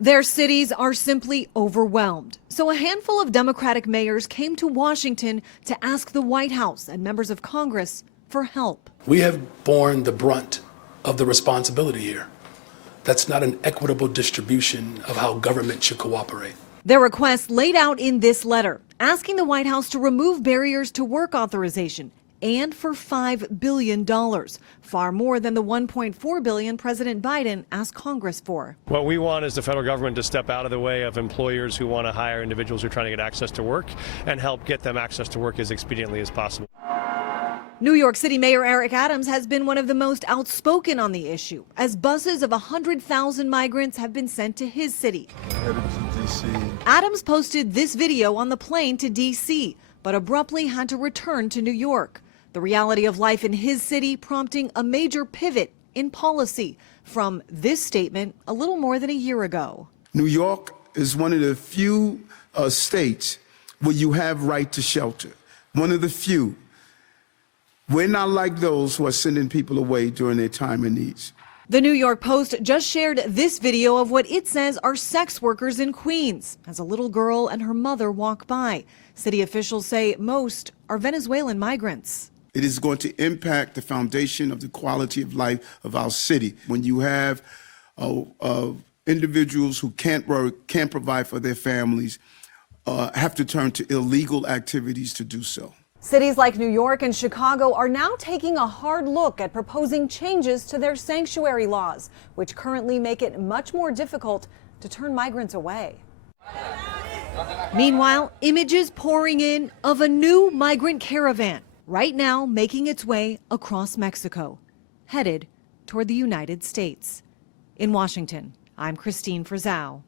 Their cities are simply overwhelmed. So a handful of Democratic mayors came to Washington to ask the White House and members of Congress for help. We have borne the brunt of the responsibility here. That's not an equitable distribution of how government should cooperate. Their request laid out in this letter, asking the White House to remove barriers to work authorization and for $5 billion, far more than the $1.4 billion President Biden asked Congress for. What we want is the federal government to step out of the way of employers who want to hire individuals who are trying to get access to work and help get them access to work as expediently as possible. New York City Mayor Eric Adams has been one of the most outspoken on the issue, as buses of 100,000 migrants have been sent to his city. Headed to D.C. Adams posted this video on the plane to D.C., but abruptly had to return to New York. The reality of life in his city prompting a major pivot in policy from this statement a little more than a year ago. New York is one of the few states where you have right to shelter. One of the few. We're not like those who are sending people away during their time of needs. The New York Post just shared this video of what it says are sex workers in Queens as a little girl and her mother walk by. City officials say most are Venezuelan migrants. It is going to impact the foundation of the quality of life of our city. When you have individuals who can't work, can't provide for their families, have to turn to illegal activities to do so. Cities like New York and Chicago are now taking a hard look at proposing changes to their sanctuary laws, which currently make it much more difficult to turn migrants away. Meanwhile, images pouring in of a new migrant caravan right now making its way across Mexico, headed toward the United States. In Washington, I'm Christine Frizzau.